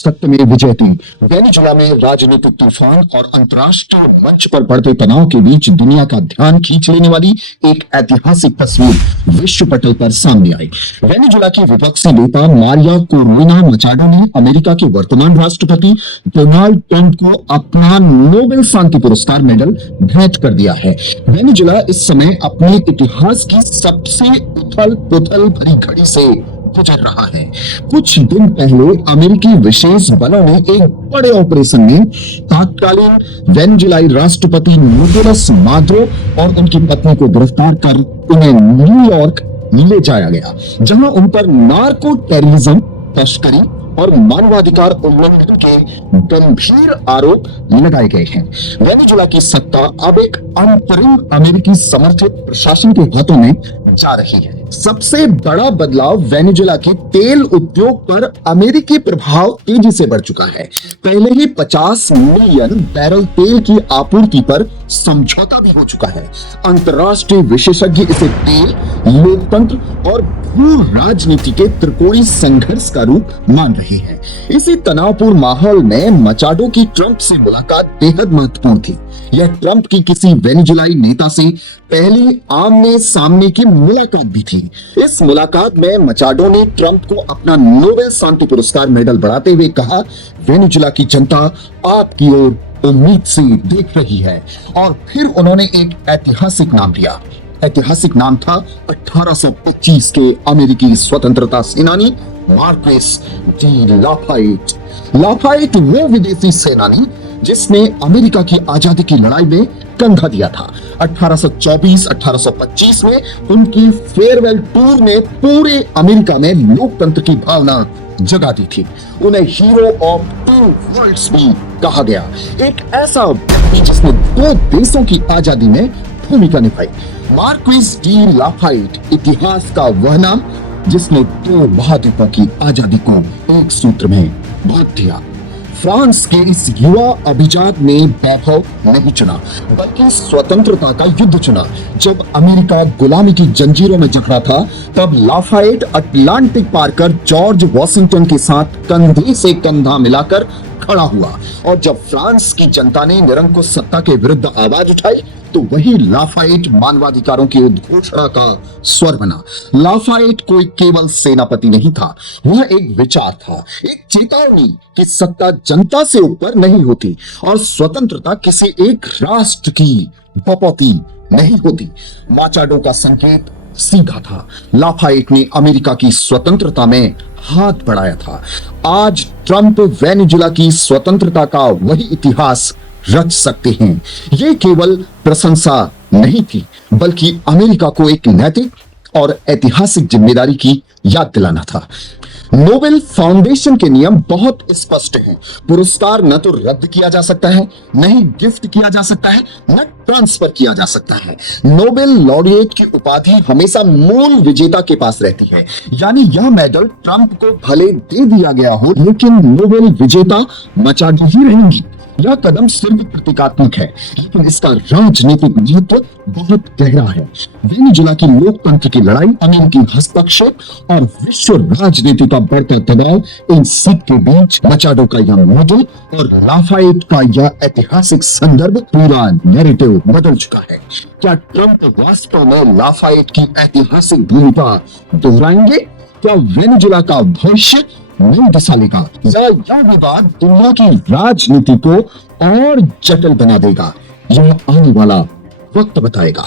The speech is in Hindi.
सत्य में विजय थी। वेनेजुला में राजनीतिक तूफान और अंतर्राष्ट्रीय मंच पर बढ़ते तनाव के बीच दुनिया का ध्यान खींच लेने वाली एक ऐतिहासिक तस्वीर विश्व पटल पर सामने आई। वेनेजुला की विपक्षी नेता मारिया कोरोना मचाडो ने अमेरिका के वर्तमान राष्ट्रपति डोनाल्ड ट्रंप को अपना नोबेल शांति पुरस्कार मेडल भेंट कर दिया है। वेनेजुला इस समय अपने इतिहास की सबसे उथल पुथल भरी घड़ी से गुजर रहा है। कुछ दिन पहले अमेरिकी विशेष बलों ने एक बड़े ऑपरेशन में तत्कालीन वेनेजुलाई राष्ट्रपति निकोलस मादुरो और उनकी पत्नी को गिरफ्तार कर उन्हें न्यूयॉर्क ले जाया गया, जहां उन पर नार्को टेररिज्म, तस्करी और मानवाधिकार उल्लंघन के गंभीर आरोप लगाए गए हैं। वेनेजुला की सत्ता अब एक अंतरिम अमेरिकी समर्थित प्रशासन के हाथों में जा रही है। सबसे बड़ा बदलाव वेनेजुला के तेल उद्योग पर अमेरिकी प्रभाव तेजी से बढ़ चुका है। पहले ही 50 मिलियन बैरल तेल की आपूर्ति पर समझौता भी हो चुका है। अंतर्राष्ट्रीय विशेषज्ञ इसे तेल, लोकतंत्र और भू राजनीति के त्रिकोणीय संघर्ष का रूप मान रहे हैं। इसी तनावपूर्ण माहौल में मचाडो की ट्रंप से मुलाकात बेहद महत्वपूर्ण थी। यह ट्रंप की किसी वेनेजुलाई नेता से पहली आमने सामने की मुलाकात भी थी। इस मुलाकात में मचाडो ने ट्रंप को अपना नोबेल शांति पुरस्कार मेडल बढ़ाते हुए कहा, वेनेजुला की जनता आपकी ओर उम्मीद से देख रही है। और फिर उन्होंने एक ऐतिहासिक नाम लिया। ऐतिहासिक नाम था 1825 के अमेरिकी स्वतंत्रता सेनानी मार्क्वेस डी लाफायेट। लाफायेट वो विदेशी सेनानी जिसने अमेरिका की आजादी की लड़ाई में कंधा दिया था। 1824-1825 में उनकी फेयरवेल टूर ने पूरे अमेरिका में लोकतंत्र की भावना जगा दी थी। उन्हें हीरो ऑफ टू वर्ल्ड्स भी कहा गया। एक ऐसा व्यक्ति जिसने दो देशों की आजादी में भूमिका निभाई। मार्क्वेस डी लाफायेट इतिहास का वह नाम जिसने दो बहादुरों की आजादी को एक सूत्र में बांध दिया। फ्रांस के इस युवा अभिजात ने वैभव नहीं चुना, बल्कि स्वतंत्रता का युद्ध चुना। जब अमेरिका गुलामी की जंजीरों में जकड़ा था, तब लाफायेट अटलांटिक पार कर जॉर्ज वॉशिंगटन के साथ कंधे से कंधा मिलाकर खड़ा हुआ। और जब फ्रांस की जनता ने निरंकुश सत्ता के विरुद्ध आवाज उठाई, तो वही लाफायेट मानवाधिकारों की उद्घोषणा का स्वर बना। लाफायेट कोई केवल सेनापति नहीं था, वह एक विचार था, एक चेतावनी कि सत्ता जनता से ऊपर नहीं होती और स्वतंत्रता किसी एक राष्ट्र की बपौती नहीं होती। माचाडो का संकेत सीधा था। लाफायेट ने अमेरिका की स्वतंत्रता में हाथ बढ़ाया था। आज ट्रंप वेनेजुला की स्वतंत्रता का वही इतिहास रच सकते हैं। ये केवल प्रशंसा नहीं थी, बल्कि अमेरिका को एक नैतिक और ऐतिहासिक जिम्मेदारी की याद दिलाना था। नोबेल फाउंडेशन के नियम बहुत स्पष्ट हैं। पुरस्कार न तो रद्द किया जा सकता है, न ही गिफ्ट किया जा सकता है, न ट्रांसफर किया जा सकता है। नोबेल लॉरिएट की उपाधि हमेशा मूल विजेता के पास रहती है। यानी यह मेडल ट्रंप को भले दे दिया गया हो, लेकिन नोबेल विजेता मचाडो ही रहेंगी। यह कदम सिर्फ प्रतीकात्मक है, लेकिन इसका राजनीतिक महत्व बहुत गहरा है। वेनेजुला की लोकतंत्र की लड़ाई, अमेरिकी हस्तक्षेप और विश्व राजनीति का बढ़ता दबाव, इन सब के बीच मचाडो का यह मॉडल और लाफायेट का यह ऐतिहासिक संदर्भ, पूरा नैरेटिव बदल चुका है। क्या ट्रंप वास्तव में लाफायेट की ऐतिहासिक भूमिका दोहराएंगे? क्या वेनेजुला का भविष्य नई दिशा लेगा, या यह विवाद दुनिया की राजनीति को और जटिल बना देगा? यह आने वाला वक्त बताएगा।